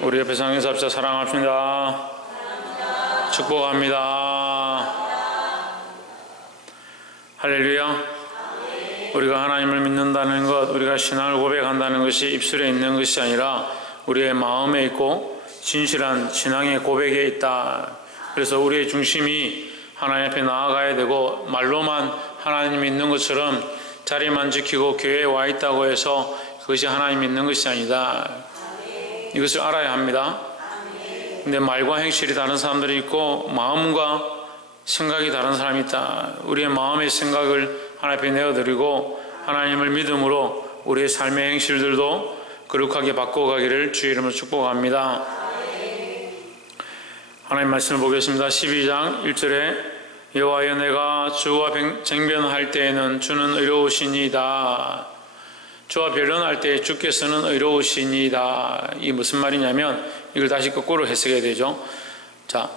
우리 옆에 상에서 합시다. 사랑합니다. 축복합니다. 할렐루야. 우리가 하나님을 믿는다는 것, 우리가 신앙을 고백한다는 것이 입술에 있는 것이 아니라 우리의 마음에 있고 진실한 신앙의 고백에 있다. 그래서 우리의 중심이 하나님 앞에 나아가야 되고, 말로만 하나님 믿는 것처럼 자리만 지키고 교회에 와 있다고 해서 그것이 하나님 믿는 것이 아니다. 이것을 알아야 합니다. 근데 말과 행실이 다른 사람들이 있고 마음과 생각이 다른 사람이 있다. 우리의 마음의 생각을 하나님 앞에 내어드리고 하나님을 믿음으로 우리의 삶의 행실들도 거룩하게 바꿔가기를 주의 이름으로 축복합니다. 하나님 말씀을 보겠습니다. 12장 1절에 여호와여, 내가 주와 쟁변할 때에는 주는 의로우시니이다. 주와 변론할 때 주께서는 의로우시니이다. 이게 무슨 말이냐면, 이걸 다시 거꾸로 해석해야 되죠. 자,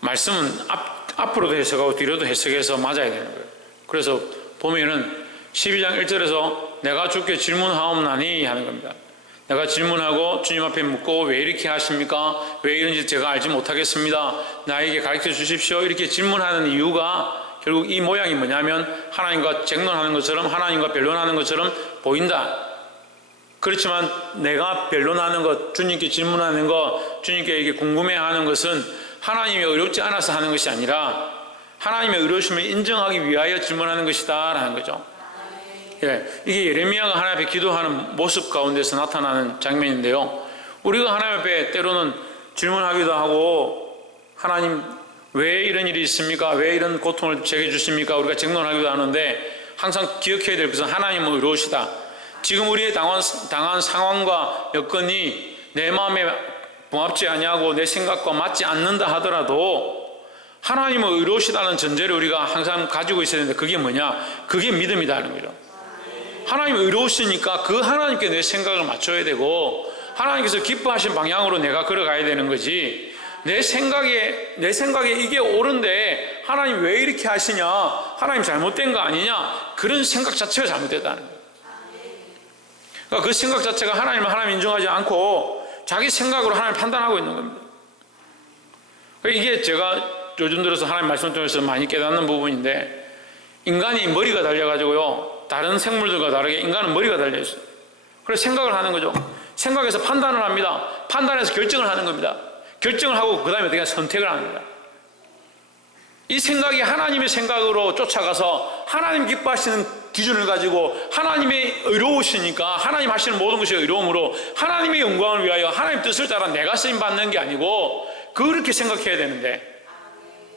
말씀은 앞으로도 해석하고 뒤로도 해석해서 맞아야 되는 거예요. 그래서 보면은 12장 1절에서 내가 주께 질문하옵나니 하는 겁니다. 내가 질문하고 주님 앞에 묻고 왜 이렇게 하십니까? 왜 이런지 제가 알지 못하겠습니다. 나에게 가르쳐 주십시오. 이렇게 질문하는 이유가 결국 이 모양이 뭐냐면 하나님과 쟁론하는 것처럼, 하나님과 변론하는 것처럼 보인다. 그렇지만 내가 변론하는 것, 주님께 질문하는 것, 주님께 이게 궁금해하는 것은 하나님이 어렵지 않아서 하는 것이 아니라 하나님의 의로우심을 인정하기 위하여 질문하는 것이다 라는 거죠. 예, 이게 예레미야가 하나님 앞에 기도하는 모습 가운데서 나타나는 장면인데요, 우리가 하나님 앞에 때로는 질문하기도 하고, 하나님 왜 이런 일이 있습니까? 왜 이런 고통을 제게 주십니까? 우리가 쟁론하기도 하는데, 항상 기억해야 될 것은 하나님은 의로우시다. 지금 우리의 당한 상황과 여건이 내 마음에 봉합지 아니하고 내 생각과 맞지 않는다 하더라도 하나님은 의로우시다는 전제를 우리가 항상 가지고 있어야 되는데, 그게 뭐냐? 그게 믿음이라는 거죠. 하나님이 의로우시니까 그 하나님께 내 생각을 맞춰야 되고, 하나님께서 기뻐하신 방향으로 내가 걸어가야 되는 거지, 내 생각에 이게 옳은데 하나님 왜 이렇게 하시냐, 하나님 잘못된 거 아니냐, 그런 생각 자체가 잘못됐다는 거예요. 그러니까 그 생각 자체가 하나님 인정하지 않고 자기 생각으로 하나님 판단하고 있는 겁니다. 그러니까 이게 제가 요즘 들어서 하나님 말씀 통해서 많이 깨닫는 부분인데, 인간이 머리가 달려가지고요, 다른 생물들과 다르게 인간은 머리가 달려있어요. 그래서 생각을 하는 거죠. 생각해서 판단을 합니다. 판단해서 결정을 하는 겁니다. 결정을 하고 그 다음에 어떻게 선택을 합니다. 이 생각이 하나님의 생각으로 쫓아가서 하나님 기뻐하시는 기준을 가지고 하나님의 의로우시니까 하나님 하시는 모든 것이 의로움으로 하나님의 영광을 위하여 하나님 뜻을 따라 내가 쓰임받는 게 아니고, 그렇게 생각해야 되는데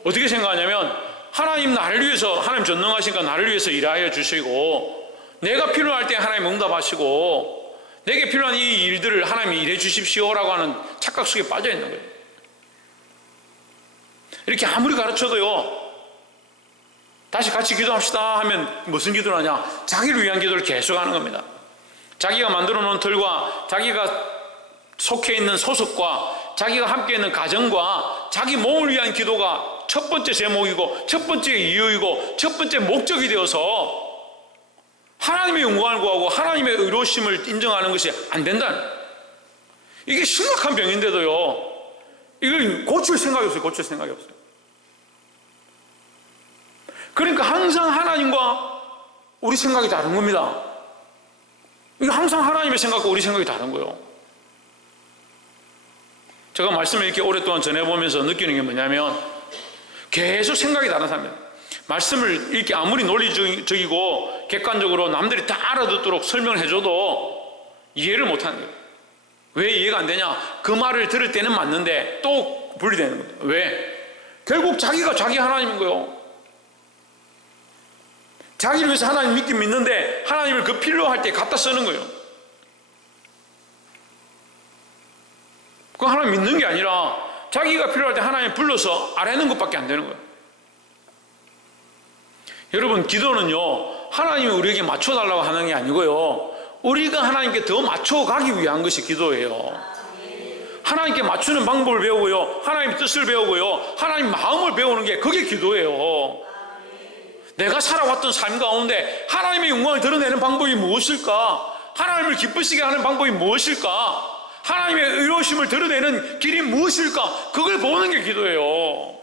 어떻게 생각하냐면, 하나님 나를 위해서, 하나님 전능하시니까 나를 위해서 일하여 주시고, 내가 필요할 때 하나님 응답하시고, 내게 필요한 이 일들을 하나님이 일해 주십시오라고 하는 착각 속에 빠져 있는 거예요. 이렇게 아무리 가르쳐도요, 다시 같이 기도합시다 하면 무슨 기도를 하냐? 자기를 위한 기도를 계속 하는 겁니다. 자기가 만들어 놓은 틀과 자기가 속해 있는 소속과 자기가 함께 있는 가정과 자기 몸을 위한 기도가 첫 번째 제목이고 첫 번째 이유이고 첫 번째 목적이 되어서 하나님의 영광을 구하고 하나님의 의로우심을 인정하는 것이 안 된다는, 이게 심각한 병인데도요, 이걸 고칠 생각이 없어요. 그러니까 항상 하나님과 우리 생각이 다른 겁니다. 이게 항상 하나님의 생각과 우리 생각이 다른 거예요. 제가 말씀을 이렇게 오랫동안 전해보면서 느끼는 게 뭐냐면, 계속 생각이 다른 사람이에요. 말씀을 이렇게 아무리 논리적이고 객관적으로 남들이 다 알아듣도록 설명을 해줘도 이해를 못하는 거예요. 왜 이해가 안 되냐? 그 말을 들을 때는 맞는데 또 분리되는 거예요. 왜? 결국 자기가 자기 하나님인 거예요. 자기를 위해서 하나님 믿긴 믿는데 하나님을 그 필요할 때 갖다 쓰는 거예요. 그 하나님 믿는 게 아니라 자기가 필요할 때 하나님 불러서 아뢰는 것밖에 안 되는 거예요. 여러분, 기도는요, 하나님이 우리에게 맞춰달라고 하는 게 아니고요, 우리가 하나님께 더 맞춰가기 위한 것이 기도예요. 하나님께 맞추는 방법을 배우고요, 하나님의 뜻을 배우고요, 하나님 마음을 배우는 게 그게 기도예요. 내가 살아왔던 삶 가운데 하나님의 영광을 드러내는 방법이 무엇일까? 하나님을 기쁘시게 하는 방법이 무엇일까? 하나님의 의로우심을 드러내는 길이 무엇일까? 그걸 보는 게 기도예요.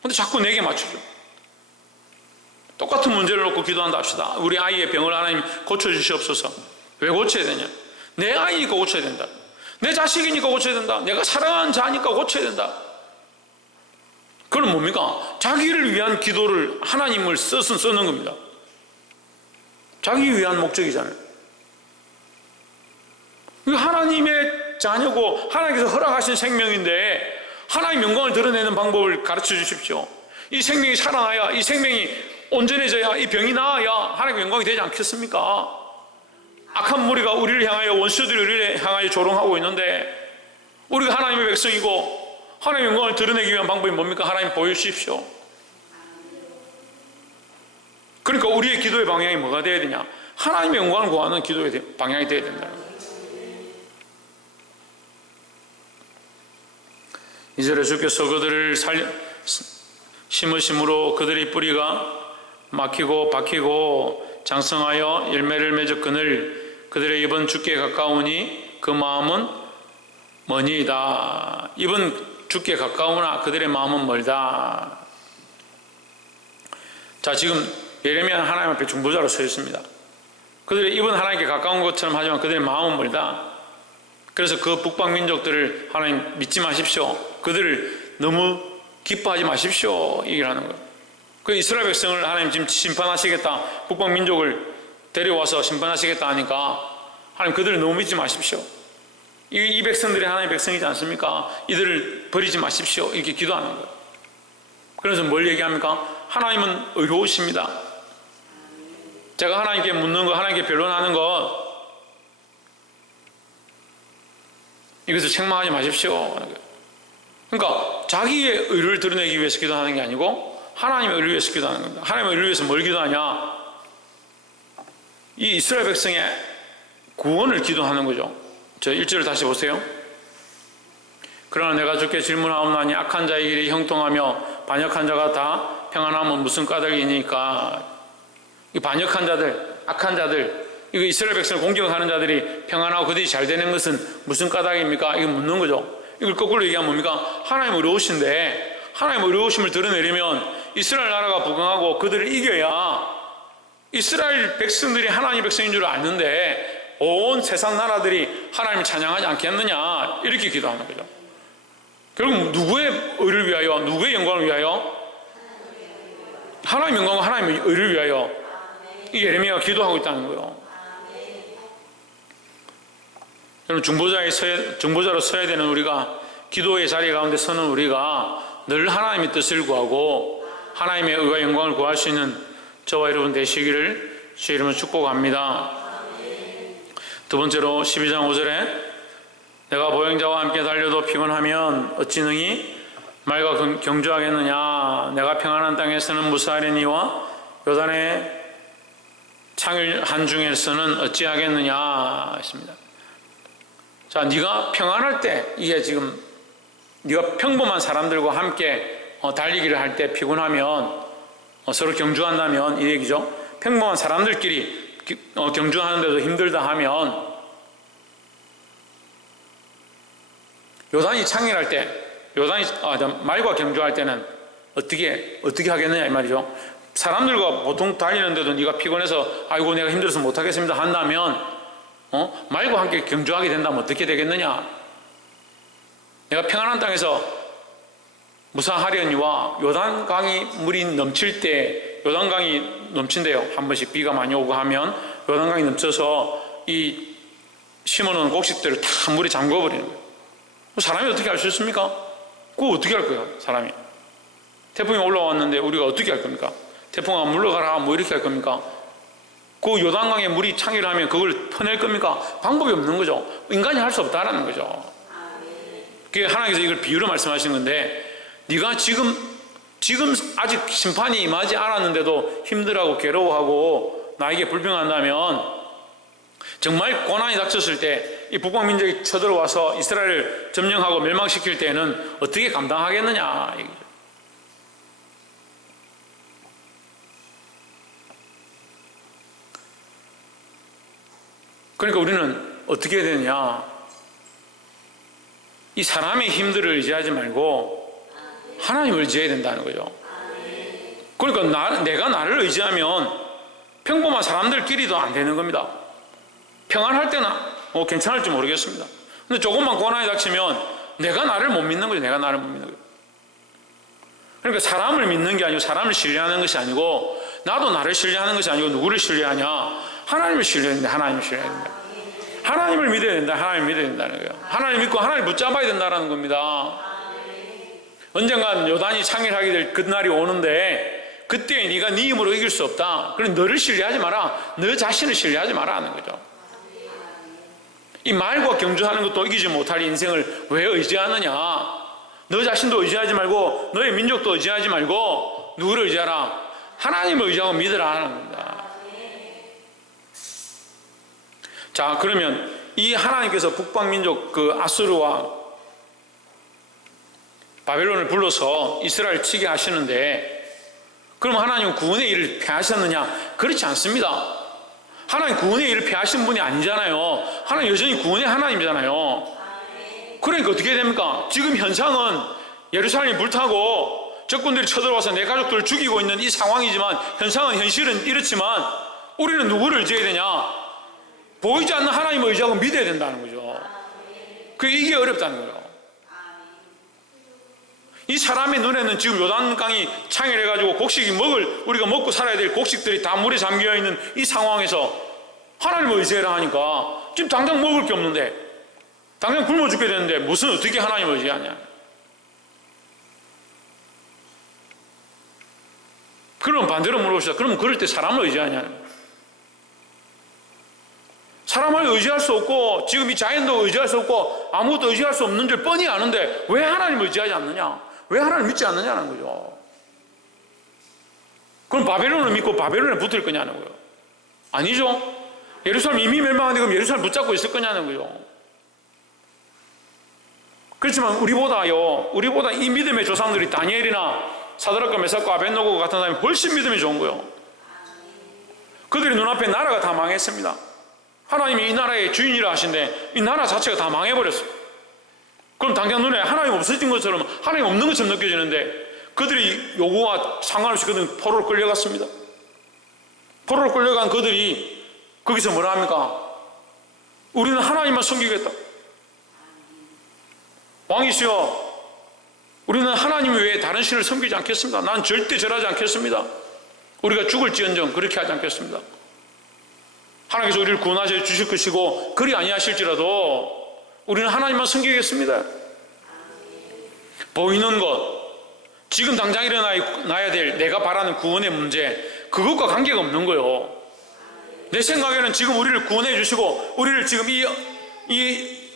근데 자꾸 내게 맞추죠. 똑같은 문제를 놓고 기도한다 합시다. 우리 아이의 병을 하나님 고쳐주시옵소서. 왜 고쳐야 되냐? 내 아이니까 고쳐야 된다. 내 자식이니까 고쳐야 된다. 내가 사랑하는 자니까 고쳐야 된다. 그건 뭡니까? 자기를 위한 기도를 하나님을 쓰는 겁니다. 자기 위한 목적이잖아요. 하나님의 자녀고 하나님께서 허락하신 생명인데 하나님 영광을 드러내는 방법을 가르쳐 주십시오. 이 생명이 살아나야, 이 생명이 온전해져야, 이 병이 나아야 하나님의 영광이 되지 않겠습니까? 악한 무리가 우리를 향하여, 원수들이 우리를 향하여 조롱하고 있는데 우리가 하나님의 백성이고 하나님의 영광을 드러내기 위한 방법이 뭡니까? 하나님 보여주십시오. 그러니까 우리의 기도의 방향이 뭐가 되어야 되냐? 하나님의 영광을 구하는 기도의 방향이 되어야 된다는 거예요. 2절에 주께서 그들을 심으심으로 그들의 뿌리가 막히고 박히고 장성하여 열매를 맺었거늘 그들의 입은 주께 가까우니 그 마음은 머니이다. 입은 주께 가까우나 그들의 마음은 멀다. 자, 지금 예레미야는 하나님 앞에 중보자로 서 있습니다. 그들의 입은 하나님께 가까운 것처럼 하지만 그들의 마음은 멀다. 그래서 그 북방 민족들을 하나님 믿지 마십시오. 그들을 너무 기뻐하지 마십시오. 얘기를 하는 거예요. 그 이스라엘 백성을 하나님 지금 심판하시겠다, 북방 민족을 데려와서 심판하시겠다 하니까 하나님 그들을 너무 믿지 마십시오. 이 백성들이 하나님의 백성이지 않습니까? 이들을 버리지 마십시오. 이렇게 기도하는 거예요. 그래서 뭘 얘기합니까? 하나님은 의로우십니다. 제가 하나님께 묻는 거, 하나님께 변론하는 것, 이것을 책망하지 마십시오. 그러니까 자기의 의를 드러내기 위해서 기도하는 게 아니고 하나님의 의를 위해서 기도하는 겁니다. 하나님의 의를 위해서 뭘 기도하냐? 이 이스라엘 백성의 구원을 기도하는 거죠. 저 1절을 다시 보세요. 그러나 내가 주께 질문하옵나니 악한 자의 길이 형통하며 반역한 자가 다 평안하면 무슨 까닭이니까. 이 반역한 자들, 악한 자들, 이거 이스라엘 백성을 공격하는 자들이 평안하고 그들이 잘 되는 것은 무슨 까닭입니까? 이거 묻는 거죠. 이걸 거꾸로 얘기하면 뭡니까? 하나님 의로우신데 하나님 의로우심을 드러내려면 이스라엘 나라가 부강하고 그들을 이겨야 이스라엘 백성들이 하나님 백성인 줄 아는데 온 세상 나라들이 하나님을 찬양하지 않겠느냐, 이렇게 기도하는 거죠. 결국 누구의 의를 위하여, 누구의 영광을 위하여? 하나님의 영광과 하나님의 의를 위하여 이 예레미야가 기도하고 있다는 거예요. 여러분, 중보자로 서야 되는 우리가, 기도의 자리 가운데 서는 우리가 늘 하나님의 뜻을 구하고 하나님의 의와 영광을 구할 수 있는 저와 여러분 되시기를 주의 이름으로 축복합니다. 두 번째로 12장 5절에 내가 보행자와 함께 달려도 피곤하면 어찌 능히 말과 경주하겠느냐. 내가 평안한 땅에서는 무사하려니와 요단의 창일한 중에서는 어찌하겠느냐 했습니다. 자, 네가 평안할 때, 이게 지금 네가 평범한 사람들과 함께 달리기를 할 때 피곤하면, 서로 경주한다면 이 얘기죠. 평범한 사람들끼리 경주하는데도 힘들다 하면 요단이 창일할 때, 말과 경주할 때는 어떻게 하겠느냐 이 말이죠. 사람들과 보통 다니는데도 네가 피곤해서 아이고 내가 힘들어서 못하겠습니다 한다면 말과 함께 경주하게 된다면 어떻게 되겠느냐. 내가 평안한 땅에서 무사하려니와 요단강이 물이 넘칠 때, 요단강이 넘친대요. 한 번씩 비가 많이 오고 하면 요단강이 넘쳐서 이 심어놓은 곡식들을 다 물에 잠궈버리는 거예요. 사람이 어떻게 할 수 있습니까? 그거 어떻게 할 거예요, 사람이? 태풍이 올라왔는데 우리가 어떻게 할 겁니까? 태풍아 물러가라 뭐 이렇게 할 겁니까? 그 요단강에 물이 창일하면 그걸 퍼낼 겁니까? 방법이 없는 거죠. 인간이 할 수 없다라는 거죠. 그게 하나님께서 이걸 비유로 말씀하시는 건데, 네가 지금 아직 심판이 임하지 않았는데도 힘들어하고 괴로워하고 나에게 불평한다면 정말 고난이 닥쳤을 때 이 북방 민족이 쳐들어와서 이스라엘을 점령하고 멸망시킬 때는 어떻게 감당하겠느냐. 그러니까 우리는 어떻게 되느냐? 이 사람의 힘들을 의지하지 말고 하나님을 의지해야 된다는 거죠. 그러니까 내가 나를 의지하면 평범한 사람들끼리도 안 되는 겁니다. 평안할 때는 괜찮을지 모르겠습니다. 근데 조금만 고난이 닥치면 내가 나를 못 믿는 거죠. 내가 나를 못 믿는 거죠. 그러니까 사람을 믿는 게 아니고 사람을 신뢰하는 것이 아니고 나도 나를 신뢰하는 것이 아니고 누구를 신뢰하냐? 하나님을 신뢰해야 된다. 하나님을 신뢰해야 된다. 하나님을 믿어야 된다. 하나님을 믿어야 된다는 거예요. 하나님 믿고 하나님 붙잡아야 된다는 겁니다. 언젠간 요단이 창일하게 될 그날이 오는데 그때 네가 네 힘으로 이길 수 없다. 그럼 너를 신뢰하지 마라. 너 자신을 신뢰하지 마라 하는 거죠. 이 말과 경주하는 것도 이기지 못할 인생을 왜 의지하느냐? 너 자신도 의지하지 말고 너의 민족도 의지하지 말고 누구를 의지하라? 하나님을 의지하고 믿으라 하는 겁니다. 자, 그러면 이 하나님께서 북방민족 그 아수르와 바벨론을 불러서 이스라엘 치게 하시는데 그럼 하나님은 구원의 일을 폐하셨느냐? 그렇지 않습니다. 하나님 구원의 일을 폐하신 분이 아니잖아요. 하나님 여전히 구원의 하나님이잖아요. 그러니까 어떻게 됩니까? 지금 현상은 예루살렘이 불타고 적군들이 쳐들어와서 내 가족들을 죽이고 있는 이 상황이지만 현상은 현실은 이렇지만 우리는 누구를 의지해야 되냐? 보이지 않는 하나님을 의지하고 믿어야 된다는 거죠. 이게 어렵다는 거예요. 이 사람의 눈에는 지금 요단강이 창일해가지고 우리가 먹고 살아야 될 곡식들이 다 물에 잠겨있는 이 상황에서 하나님을 의지해라 하니까 지금 당장 먹을 게 없는데 당장 굶어 죽게 되는데 무슨 어떻게 하나님을 의지하냐? 그럼 반대로 물어봅시다. 그러면 그럴 때 사람을 의지하냐는 거예요. 사람을 의지할 수 없고 지금 이 자연도 의지할 수 없고 아무것도 의지할 수 없는 줄 뻔히 아는데 왜 하나님을 의지하지 않느냐? 왜 하나님을 믿지 않느냐는 거죠. 그럼 바벨론을 믿고 바벨론에 붙을 거냐는 거예요. 아니죠. 예루살렘 이미 멸망한데 그럼 예루살렘 붙잡고 있을 거냐는 거죠. 그렇지만 우리보다 이 믿음의 조상들이 다니엘이나 사드락과 메삭과 아벳노고 같은 사람이 훨씬 믿음이 좋은 거예요. 그들이 눈앞에 나라가 다 망했습니다. 하나님이 이 나라의 주인이라 하신데 이 나라 자체가 다 망해버렸어요. 그럼 당장 눈에 하나님 없어진 것처럼 하나님 없는 것처럼 느껴지는데 그들이 요구와 상관없이 그들은 포로로 끌려갔습니다. 포로로 끌려간 그들이 거기서 뭐라 합니까? 우리는 하나님만 섬기겠다. 왕이시여, 우리는 하나님 외에 다른 신을 섬기지 않겠습니다. 난 절대 절하지 않겠습니다. 우리가 죽을지언정 그렇게 하지 않겠습니다. 하나님께서 우리를 구원하셔 주실 것이고 그리 아니하실지라도 우리는 하나님만 섬기겠습니다. 보이는 것, 지금 당장 일어나야 될 내가 바라는 구원의 문제, 그것과 관계가 없는 거예요. 내 생각에는 지금 우리를 구원해 주시고 우리를 지금 이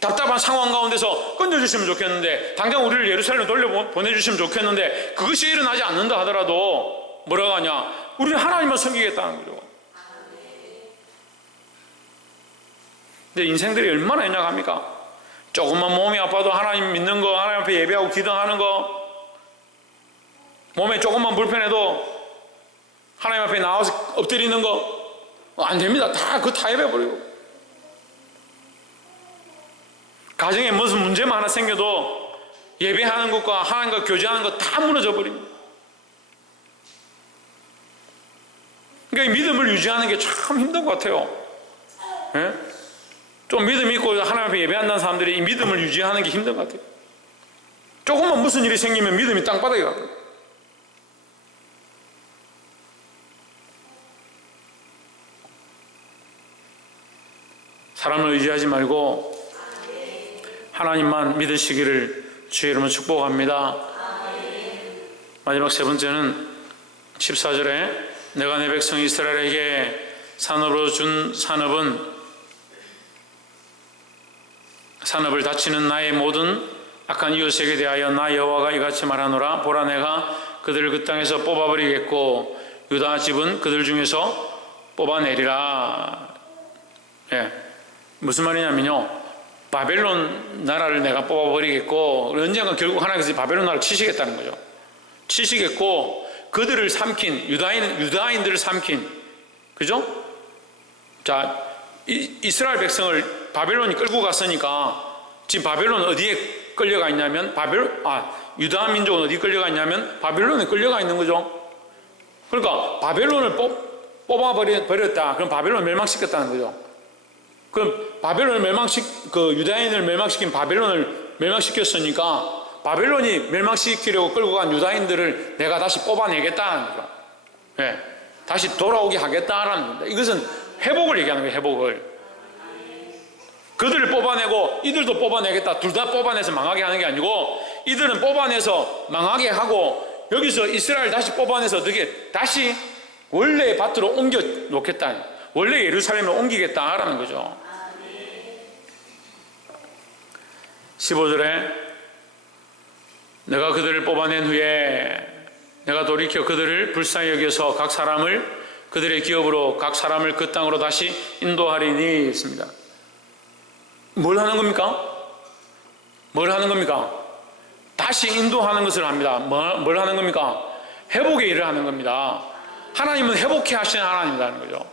답답한 상황 가운데서 건져주시면 좋겠는데 당장 우리를 예루살렘에 돌려보내주시면 좋겠는데 그것이 일어나지 않는다 하더라도 뭐라고 하냐? 우리는 하나님만 섬기겠다는 거죠. 근데 인생들이 얼마나 연약합니까? 조금만 몸이 아파도 하나님 믿는 거, 하나님 앞에 예배하고 기도하는 거, 몸에 조금만 불편해도 하나님 앞에 나와서 엎드리는 거 안 됩니다. 다 그거 타협해버리고 가정에 무슨 문제만 하나 생겨도 예배하는 것과 하나님과 교제하는 거 다 무너져 버립니다. 그러니까 이 믿음을 유지하는 게 참 힘든 것 같아요. 예? 좀 믿음이 있고 하나님 앞에 예배한다는 사람들이 이 믿음을 유지하는 게 힘든 것 같아요. 조금만 무슨 일이 생기면 믿음이 땅바닥에 가거든요. 사람을 의지하지 말고 하나님만 믿으시기를 주의 이름으로 축복합니다. 마지막 세 번째는 14절에 내가 내 백성 이스라엘에게 산업으로 준 산업을 다치는 나의 모든 악한 이웃에게 대하여 나 여호와가 이같이 말하노라. 보라, 내가 그들을 그 땅에서 뽑아버리겠고 유다 집은 그들 중에서 뽑아내리라. 예. 무슨 말이냐면요, 바벨론 나라를 내가 뽑아버리겠고 언젠가 결국 하나님께서 바벨론 나라를 치시겠다는 거죠. 치시겠고 그들을 삼킨 유다인들을 삼킨, 그죠? 자, 이스라엘 백성을 바벨론이 끌고 갔으니까 지금 바벨론 어디에 끌려가 있냐면 유다 민족은 어디 끌려가 있냐면 바벨론에 끌려가 있는 거죠. 그러니까 바벨론을 뽑아버렸다. 그럼 바벨론을 멸망시켰다는 거죠. 그럼 바벨론을 유다인을 멸망시킨 바벨론을 멸망시켰으니까 바벨론이 멸망시키려고 끌고 간 유다인들을 내가 다시 뽑아내겠다는 거죠. 네. 다시 돌아오게 하겠다라는 겁니다. 이것은 회복을 얘기하는 거예요. 회복을. 그들을 뽑아내고 이들도 뽑아내겠다. 둘 다 뽑아내서 망하게 하는 게 아니고 이들은 뽑아내서 망하게 하고 여기서 이스라엘 다시 뽑아내서 어떻게 다시 원래의 밭으로 옮겨 놓겠다. 원래 예루살렘으로 옮기겠다라는 거죠. 15절에 내가 그들을 뽑아낸 후에 내가 돌이켜 그들을 불쌍히 여겨서 각 사람을 그들의 기업으로 각 사람을 그 땅으로 다시 인도하리니 있습니다. 뭘 하는 겁니까? 뭘 하는 겁니까? 다시 인도하는 것을 합니다. 뭘 하는 겁니까? 회복의 일을 하는 겁니다. 하나님은 회복해 하시는 하나님이라는 거죠.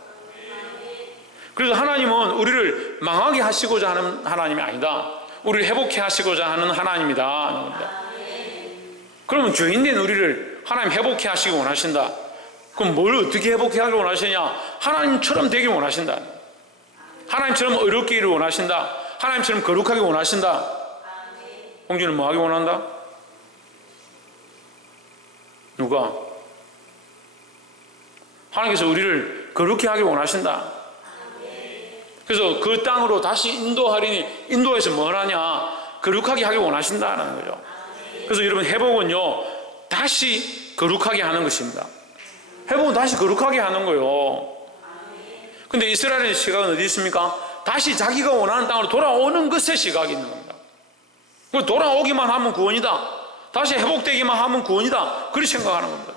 그래서 하나님은 우리를 망하게 하시고자 하는 하나님이 아니다. 우리를 회복해 하시고자 하는 하나님이다. 그러면 죄인된 우리를 하나님 회복해 하시기 원하신다. 그럼 뭘 어떻게 회복해 하기 원하시냐? 하나님처럼 되기 원하신다. 하나님처럼 어렵게 일을 원하신다. 하나님처럼 거룩하게 원하신다. 홍주는 뭐 하기 원한다? 누가? 하나님께서 우리를 거룩히 하기 원하신다. 그래서 그 땅으로 다시 인도하리니 인도에서 뭘 하냐? 거룩하게 하기 원하신다는 거죠. 그래서 여러분 회복은요 다시 거룩하게 하는 것입니다. 회복은 다시 거룩하게 하는 거예요. 근데 이스라엘의 시각은 어디 있습니까? 다시 자기가 원하는 땅으로 돌아오는 것에 시각이 있는 겁니다. 돌아오기만 하면 구원이다. 다시 회복되기만 하면 구원이다. 그렇게 생각하는 겁니다.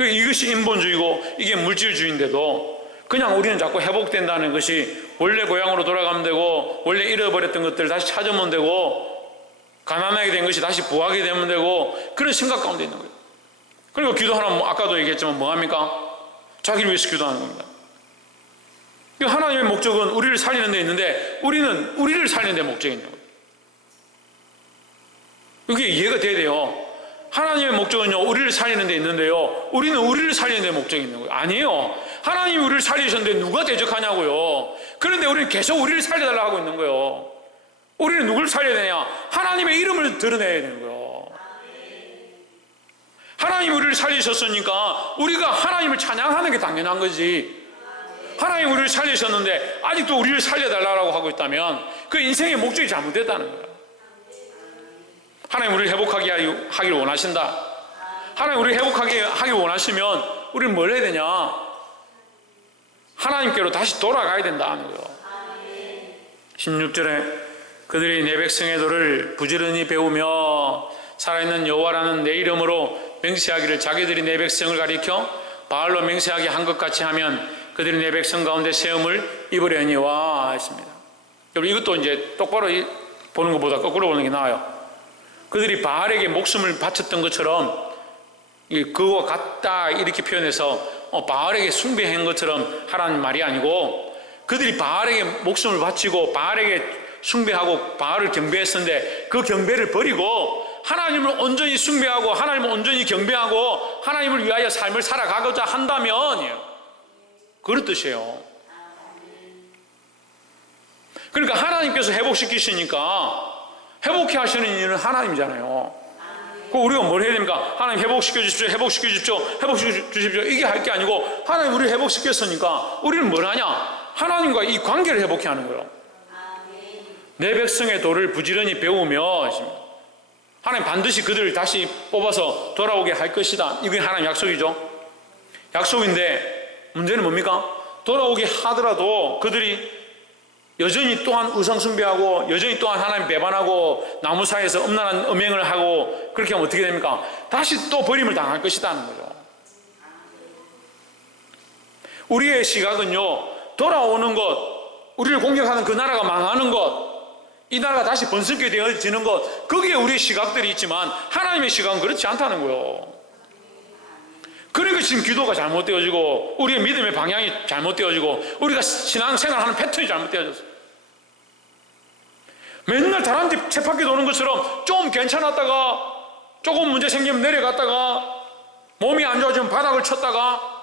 이것이 인본주의고 이게 물질주의인데도 그냥 우리는 자꾸 회복된다는 것이 원래 고향으로 돌아가면 되고 원래 잃어버렸던 것들을 다시 찾으면 되고 가난하게 된 것이 다시 부하게 되면 되고 그런 생각 가운데 있는 거예요. 그리고 기도하면 아까도 얘기했지만 뭐합니까? 자기를 위해서 기도하는 겁니다. 하나님의 목적은 우리를 살리는 데 있는데 우리는 우리를 살리는 데 목적이 있는 거예요. 이게 이해가 돼야 돼요. 하나님의 목적은요 우리를 살리는 데 있는데요 우리는 우리를 살리는 데 목적이 있는 거예요. 아니에요. 하나님이 우리를 살리셨는데 누가 대적하냐고요. 그런데 우리는 계속 우리를 살려달라고 하고 있는 거예요. 우리는 누굴 살려야 되냐? 하나님의 이름을 드러내야 되는 거예요. 하나님이 우리를 살리셨으니까 우리가 하나님을 찬양하는 게 당연한 거지. 하나님이 우리를 살리셨는데 아직도 우리를 살려달라고 하고 있다면 그 인생의 목적이 잘못됐다는 거예요. 하나님 우리를 회복하게 하기를 원하신다. 하나님 우리를 회복하게 하기를 원하시면 우리는 뭘 해야 되냐? 하나님께로 다시 돌아가야 된다는 거예요. 16절에 그들이 내 백성의 도를 부지런히 배우며 살아있는 여호와라는 내 이름으로 맹세하기를 자기들이 내 백성을 가리켜 바알로 맹세하게 한 것 같이 하면 그들이 내 백성 가운데 세움을 입으려니와 했습니다. 여러분 이것도 이제 똑바로 보는 것보다 거꾸로 보는 게 나아요. 그들이 바알에게 목숨을 바쳤던 것처럼 그와 같다 이렇게 표현해서 바알에게 숭배한 것처럼 하라는 말이 아니고 그들이 바알에게 목숨을 바치고 바알에게 숭배하고 바알을 경배했었는데 그 경배를 버리고 하나님을 온전히 숭배하고 하나님을 온전히 경배하고 하나님을 위하여 삶을 살아가고자 한다면 그런 뜻이에요. 그러니까 하나님께서 회복시키시니까 회복해 하시는 일은 하나님이잖아요. 그 우리가 뭘 해야 됩니까? 하나님 회복시켜 주십시오. 회복시켜 주십시오. 회복시켜 주십시오. 이게 할 게 아니고 하나님 우리를 회복시켰으니까 우리는 뭘 하냐? 하나님과 이 관계를 회복해 하는 거예요. 내 백성의 도를 부지런히 배우며 하나님 반드시 그들을 다시 뽑아서 돌아오게 할 것이다. 이게 하나님 약속이죠. 약속인데 문제는 뭡니까? 돌아오게 하더라도 그들이 여전히 또한 우상숭배하고 여전히 또한 하나님 배반하고 나무 사이에서 음란한 음행을 하고 그렇게 하면 어떻게 됩니까? 다시 또 버림을 당할 것이라는 거죠. 우리의 시각은요 돌아오는 것, 우리를 공격하는 그 나라가 망하는 것, 이 나라가 다시 번성게 되어지는 것, 거기에 우리의 시각들이 있지만 하나님의 시각은 그렇지 않다는 거예요. 그러니까 지금 기도가 잘못되어지고 우리의 믿음의 방향이 잘못되어지고 우리가 신앙생활하는 패턴이 잘못되어졌어요. 맨날 다람쥐 쳇바퀴 도는 것처럼 좀 괜찮았다가 조금 문제 생기면 내려갔다가 몸이 안 좋아지면 바닥을 쳤다가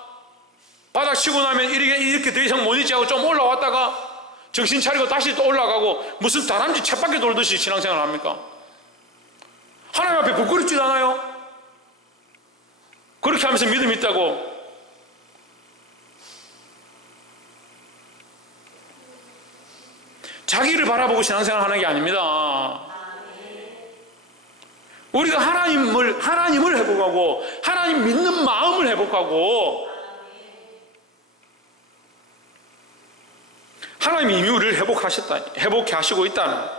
바닥 치고 나면 이렇게 더 이상 못 있지 하고 좀 올라왔다가 정신 차리고 다시 또 올라가고 무슨 다람쥐 쳇바퀴 돌듯이 신앙생활 합니까? 하나님 앞에 부끄럽지도 않아요? 그렇게 하면서 믿음이 있다고. 자기를 바라보고 신앙생활 하는 게 아닙니다. 우리가 하나님을 회복하고 하나님 믿는 마음을 회복하고 하나님이 이미 우리를 회복해 하시고 있다는,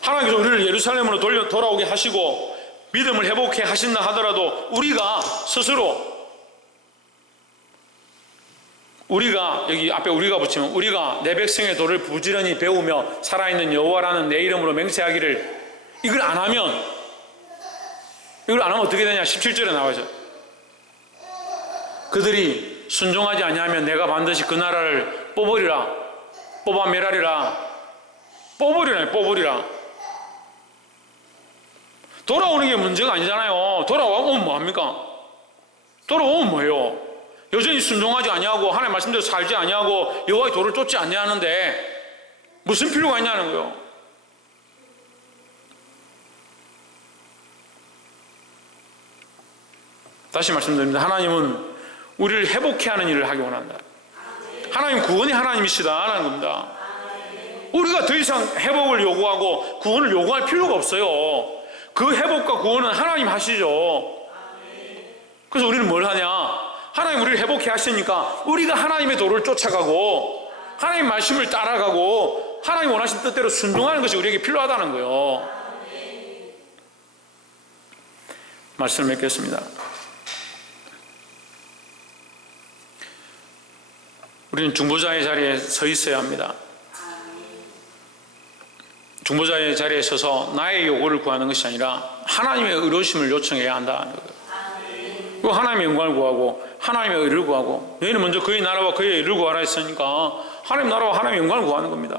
하나님께서 우리를 예루살렘으로 돌아오게 하시고 믿음을 회복해 하신다 하더라도 우리가 스스로, 우리가 여기 앞에 우리가 붙이면 우리가 내 백성의 도를 부지런히 배우며 살아있는 여호와라는 내 이름으로 맹세하기를, 이걸 안 하면 어떻게 되냐? 17절에 나와죠. 그들이 순종하지 아니하면 내가 반드시 그 나라를 뽑아매라리라. 돌아오는 게 문제가 아니잖아요. 돌아오면 뭐합니까? 돌아오면 뭐예요? 여전히 순종하지 아니하고 하나님 말씀대로 살지 아니하고 여호와의 도를 쫓지 아니하는데 무슨 필요가 있냐는 거예요. 다시 말씀드립니다. 하나님은 우리를 회복해 하는 일을 하기 원한다. 하나님 구원이 하나님이시다라는 겁니다. 우리가 더 이상 회복을 요구하고 구원을 요구할 필요가 없어요. 그 회복과 구원은 하나님 하시죠. 그래서 우리는 뭘 하냐? 하나님 우리를 회복해 하시니까 우리가 하나님의 도를 쫓아가고 하나님 말씀을 따라가고 하나님 원하신 뜻대로 순종하는 것이 우리에게 필요하다는 거예요. 말씀을 맺겠습니다. 우리는 중보자의 자리에 서 있어야 합니다. 중보자의 자리에 서서 나의 요구를 구하는 것이 아니라 하나님의 의로우심을 요청해야 한다는 거예요. 그리고 하나님의 영광을 구하고 하나님의 의를 구하고, 너희는 먼저 그의 나라와 그의 의를 구하라 했으니까 하나님 나라와 하나님의 영광을 구하는 겁니다.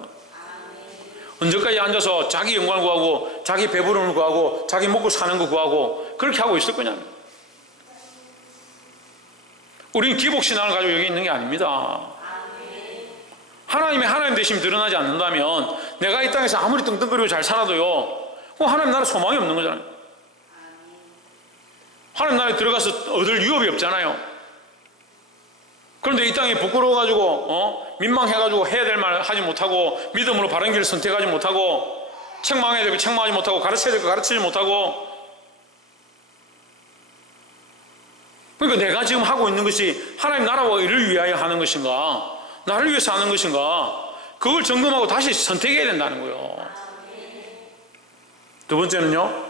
언제까지 앉아서 자기 영광을 구하고 자기 배부름을 구하고 자기 먹고 사는 거 구하고 그렇게 하고 있을 거냐? 우리는 기복신앙을 가지고 여기 있는 게 아닙니다. 하나님 되심이 드러나지 않는다면 내가 이 땅에서 아무리 떵떵거리고 잘 살아도요, 하나님 나라 소망이 없는 거잖아요. 하나님 나라에 들어가서 얻을 유업이 없잖아요. 그런데 이 땅에 부끄러워가지고 민망해가지고 해야 될 말 하지 못하고 믿음으로 바른 길을 선택하지 못하고 책망해야 될 거 책망하지 못하고 가르쳐야 될 거 가르치지 못하고, 그러니까 내가 지금 하고 있는 것이 하나님 나라와 의를 위하여 하는 것인가, 나를 위해서 하는 것인가, 그걸 점검하고 다시 선택해야 된다는 거예요. 두 번째는요,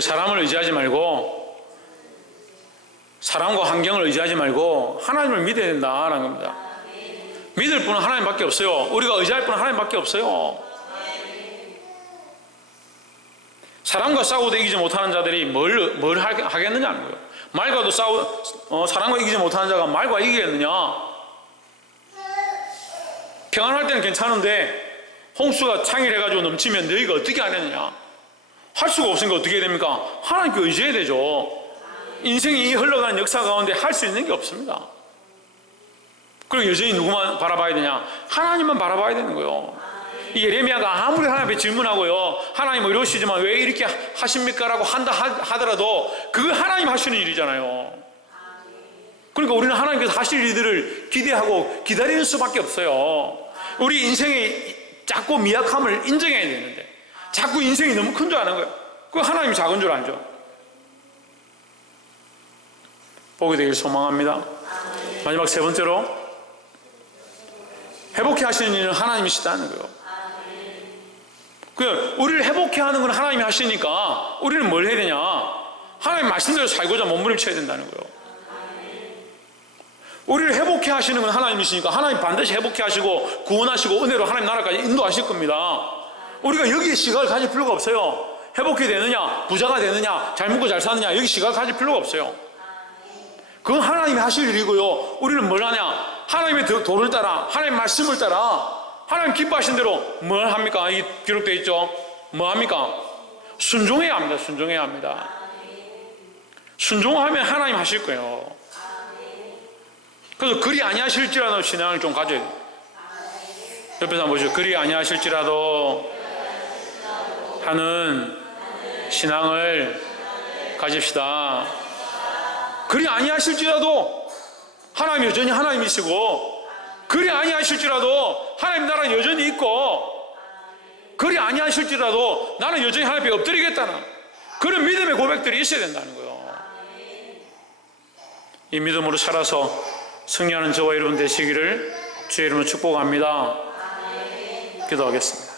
사람을 의지하지 말고, 사람과 환경을 의지하지 말고 하나님을 믿어야 된다는 겁니다. 믿을 분은 하나님밖에 없어요. 우리가 의지할 분은 하나님밖에 없어요. 사람과 싸우도 이기지 못하는 자들이 뭘 하겠느냐는 거예요. 말과도 사람과 이기지 못하는 자가 말과 이기겠느냐? 평안할 때는 괜찮은데 홍수가 창일해가지고 넘치면 너희가 어떻게 하느냐? 할 수가 없으니까 어떻게 해야 됩니까? 하나님께 의지해야 되죠. 인생이 흘러가는 역사 가운데 할 수 있는 게 없습니다. 그리고 여전히 누구만 바라봐야 되냐? 하나님만 바라봐야 되는 거예요. 이 예레미야가 아무리 하나님 앞에 질문하고요, 하나님 이러시지만 왜 이렇게 하십니까? 라고 하더라도 그거 하나님 하시는 일이잖아요. 그러니까 우리는 하나님께서 하실 일들을 기대하고 기다리는 수밖에 없어요. 우리 인생의 작고 미약함을 인정해야 되는데 자꾸 인생이 너무 큰 줄 아는 거예요. 그거 하나님이 작은 줄 알죠. 보게 되길 소망합니다. 마지막 세 번째로, 회복해 하시는 일은 하나님이시다는 거예요. 우리를 회복해 하는 건 하나님이 하시니까 우리는 뭘 해야 되냐? 하나님 말씀대로 살고자 몸부림쳐야 된다는 거예요. 우리를 회복해 하시는 건 하나님이시니까 하나님 반드시 회복해 하시고 구원하시고 은혜로 하나님 나라까지 인도하실 겁니다. 우리가 여기에 시각을 가질 필요가 없어요. 회복이 되느냐, 부자가 되느냐, 잘 먹고 잘 사느냐, 여기 시각 가질 필요가 없어요. 그건 하나님이 하실 일이고요. 우리는 뭘 하냐? 하나님의 도를 따라, 하나님의 말씀을 따라, 하나님 기뻐하신 대로 뭘 합니까? 이 기록되어 있죠. 뭐 합니까? 순종해야 합니다. 순종해야 합니다. 순종하면 하나님 하실 거예요. 그래서 그리 아니하실지라도 신앙을 좀 가져야 돼요. 옆에서 한번 보시죠. 그리 아니하실지라도 하는 신앙을 가집시다. 그리 아니하실지라도 하나님 여전히 하나님이시고, 그리 아니하실지라도 하나님 나라 여전히 있고, 그리 아니하실지라도 나는 여전히 하나님 앞에 엎드리겠다는 그런 믿음의 고백들이 있어야 된다는 거예요. 이 믿음으로 살아서 승리하는 저와 여러분 되시기를 주의 이름으로 축복합니다. 기도하겠습니다.